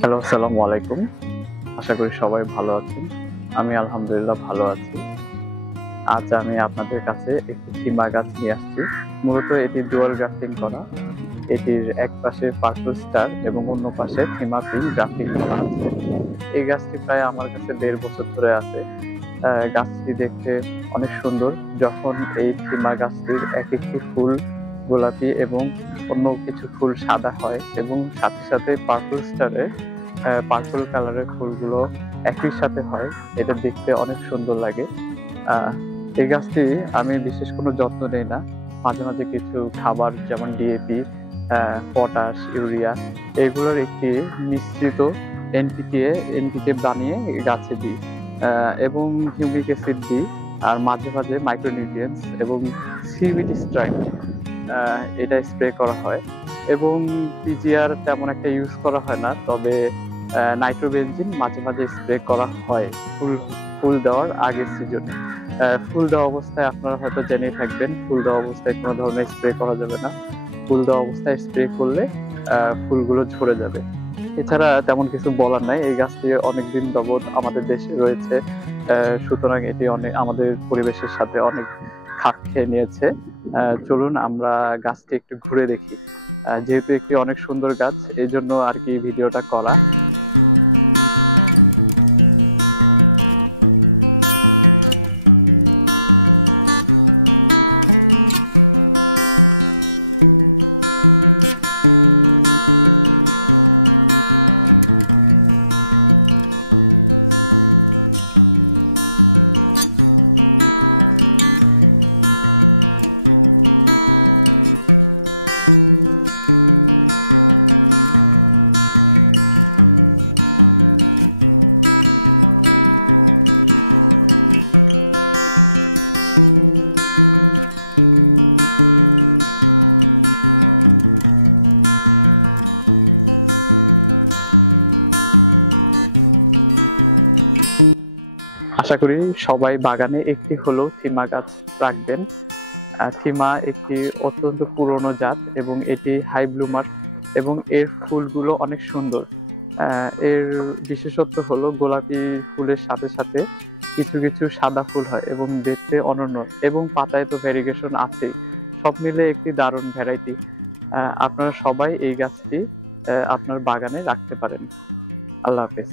Hello, আসসালামু আলাইকুম। আশা করি সবাই ভালো আছেন। আমি আলহামদুলিল্লাহ ভালো আছি। আজ আমি আপনাদের কাছে একটি থিমা গাছ নিয়ে আসছি। মূলত এটি ডুয়াল গ্রাফটিং করা। এটির এক পাশে পার্পল স্টার এবং অন্য পাশে থিমা পিঙ্ক গ্রাফটিং করা আছে। এই গাছটি প্রায় আমার কাছে ১.৫ বছর ধরে আছে। গাছটি দেখতে অনেক সুন্দর। যখন এই থিমা গাছটির একেকটি ফুল গোলাপি এবং অন্য কিছু ফুল সাদা হয় এবং সাথে সাথে পার্পল স্টারে পার্পল কালারের ফুলগুলো একই সাথে হয়, এটা দেখতে অনেক সুন্দর লাগে। এই গাছটি আমি বিশেষ কোনো যত্ন নেই না। মাঝে মাঝে কিছু খাবার যেমন ডিএপি, পটাশ, ইউরিয়া এগুলোর একটি মিশ্রিত এনপিকে বানিয়ে গাছে দিই এবং হিউমিক অ্যাসিড দিই। আর মাঝে মাঝে মাইক্রোনিউট্রিয়েন্টস এবং সিভিড স্ট্রাইক এটা স্প্রে করা হয় এবং পিজিআর তেমন একটা ইউজ করা হয় না, তবে নাইট্রোবেনজিন মাঝে মাঝে স্প্রে করা হয় ফুল দেওয়ার আগের সিজনে। ফুল দেওয়া অবস্থায় আপনারা হয়তো জেনেই থাকবেন, ফুল দেওয়া অবস্থায় কোনো ধরনের স্প্রে করা যাবে না। ফুল দেওয়া অবস্থায় স্প্রে করলে ফুলগুলো ঝরে যাবে। এছাড়া তেমন কিছু বলার নাই। এই গাছটি অনেকদিন যাবৎ আমাদের দেশে রয়েছে, সুতরাং এটি অনেক আমাদের পরিবেশের সাথে অনেক খাপ খেয়ে নিয়েছে। চলুন আমরা গাছটি একটু ঘুরে দেখি। যেহেতু একটি অনেক সুন্দর গাছ, এই জন্য আর কি ভিডিওটা করা। আশা করি সবাই বাগানে একটি হলেও থিমা গাছ রাখবেন। থিমা একটি অত্যন্ত পুরনো জাত এবং এটি হাই ব্লুমার এবং এর ফুলগুলো অনেক সুন্দর। এর বিশেষত্ব হলো গোলাপি ফুলের সাথে সাথে কিছু কিছু সাদা ফুল হয় এবং দেখতে অনন্য, এবং পাতায় তো ভ্যারিগেশন আছেই। সব মিলে একটি দারুণ ভ্যারাইটি। আপনারা সবাই এই গাছটি আপনার বাগানে রাখতে পারেন। আল্লাহ হাফেজ।